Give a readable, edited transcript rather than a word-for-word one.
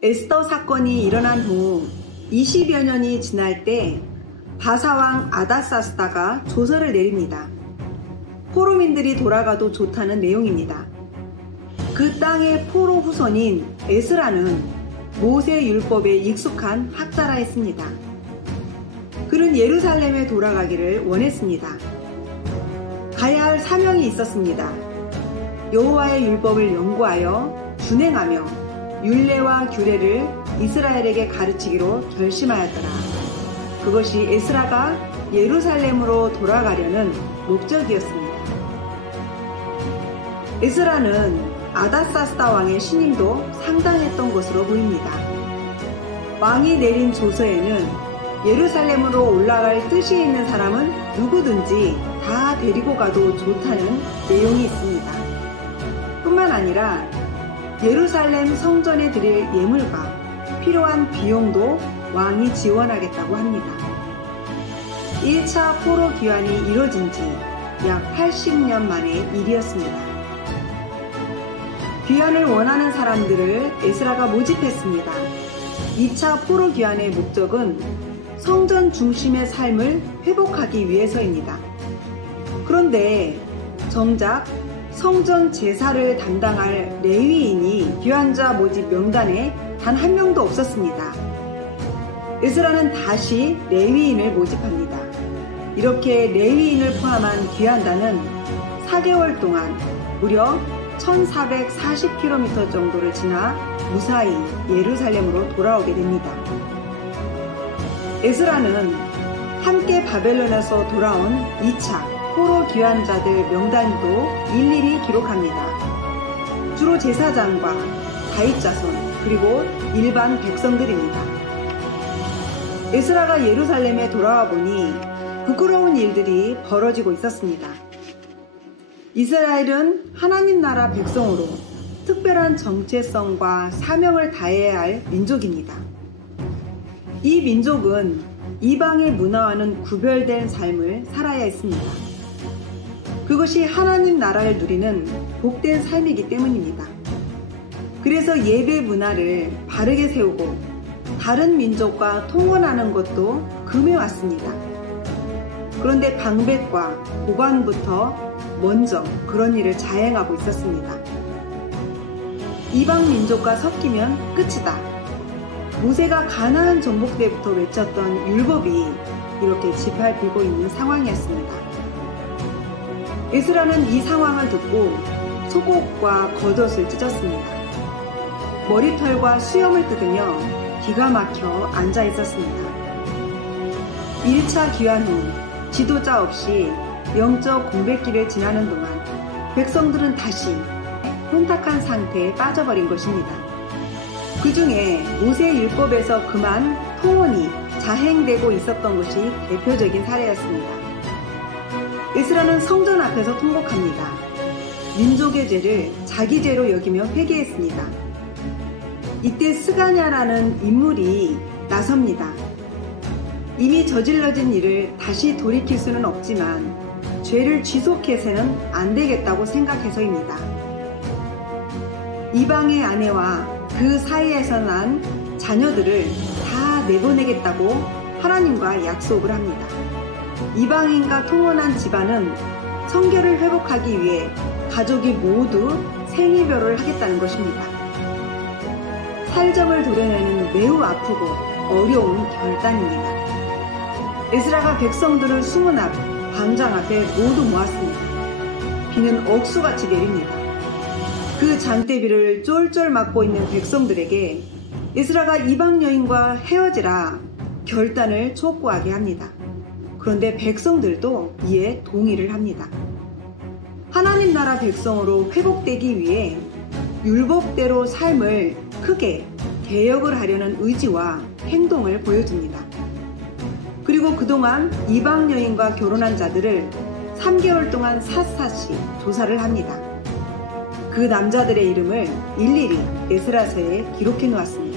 에스더 사건이 일어난 후 20여 년이 지날 때 바사왕 아다사스다가 조서를 내립니다. 포로민들이 돌아가도 좋다는 내용입니다. 그 땅의 포로 후손인 에스라는 모세 율법에 익숙한 학자라 했습니다. 그는 예루살렘에 돌아가기를 원했습니다. 가야 할 사명이 있었습니다. 여호와의 율법을 연구하여 준행하며 율례와 규례를 이스라엘에게 가르치기로 결심하였더라. 그것이 에스라가 예루살렘으로 돌아가려는 목적이었습니다. 에스라는 아다사스다 왕의 신임도 상당했던 것으로 보입니다. 왕이 내린 조서에는 예루살렘으로 올라갈 뜻이 있는 사람은 누구든지 다 데리고 가도 좋다는 내용이 있습니다. 뿐만 아니라 예루살렘 성전에 드릴 예물과 필요한 비용도 왕이 지원하겠다고 합니다. 1차 포로 귀환이 이뤄진 지 약 80년 만의 일이었습니다. 귀환을 원하는 사람들을 에스라가 모집했습니다. 2차 포로 귀환의 목적은 성전 중심의 삶을 회복하기 위해서입니다. 그런데 정작 성전 제사를 담당할 레위인이 귀환자 모집 명단에 단 한 명도 없었습니다. 에스라는 다시 레위인을 모집합니다. 이렇게 레위인을 포함한 귀환단은 4개월 동안 무려 1440km 정도를 지나 무사히 예루살렘으로 돌아오게 됩니다. 에스라는 함께 바벨론에서 돌아온 2차 포로 귀환자들 명단도 일일이 기록합니다. 주로 제사장과 다윗 자손 그리고 일반 백성들입니다. 에스라가 예루살렘에 돌아와 보니 부끄러운 일들이 벌어지고 있었습니다. 이스라엘은 하나님 나라 백성으로 특별한 정체성과 사명을 다해야 할 민족입니다. 이 민족은 이방의 문화와는 구별된 삶을 살아야 했습니다. 그것이 하나님 나라를 누리는 복된 삶이기 때문입니다. 그래서 예배 문화를 바르게 세우고 다른 민족과 통혼하는 것도 금해왔습니다. 그런데 방백과 보관부터 먼저 그런 일을 자행하고 있었습니다. 이방 민족과 섞이면 끝이다. 모세가 가나안 정복 때부터 외쳤던 율법이 이렇게 짓밟히고 있는 상황이었습니다. 에스라는 이 상황을 듣고 속옷과 겉옷을 찢었습니다. 머리털과 수염을 뜯으며 기가 막혀 앉아 있었습니다. 1차 귀환 후 지도자 없이 영적 공백기를 지나는 동안 백성들은 다시 혼탁한 상태에 빠져버린 것입니다. 그 중에 모세 율법에서 그만 통혼이 자행되고 있었던 것이 대표적인 사례였습니다. 에스라는 성전 앞에서 통곡합니다. 민족의 죄를 자기 죄로 여기며 회개했습니다. 이때 스가냐라는 인물이 나섭니다. 이미 저질러진 일을 다시 돌이킬 수는 없지만 죄를 지속해서는 안 되겠다고 생각해서입니다. 이방의 아내와 그 사이에서 난 자녀들을 다 내보내겠다고 하나님과 약속을 합니다. 이방인과 통혼한 집안은 성결을 회복하기 위해 가족이 모두 생이별을 하겠다는 것입니다. 살점을 도려내는 매우 아프고 어려운 결단입니다. 에스라가 백성들을 수문 앞, 광장 앞에 모두 모았습니다. 비는 억수같이 내립니다. 그 장대비를 쫄쫄 맞고 있는 백성들에게 에스라가 이방 여인과 헤어지라 결단을 촉구하게 합니다. 그런데 백성들도 이에 동의를 합니다. 하나님 나라 백성으로 회복되기 위해 율법대로 삶을 크게 개혁을 하려는 의지와 행동을 보여줍니다. 그리고 그동안 이방 여인과 결혼한 자들을 3개월 동안 샅샅이 조사를 합니다. 그 남자들의 이름을 일일이 에스라서에 기록해 놓았습니다.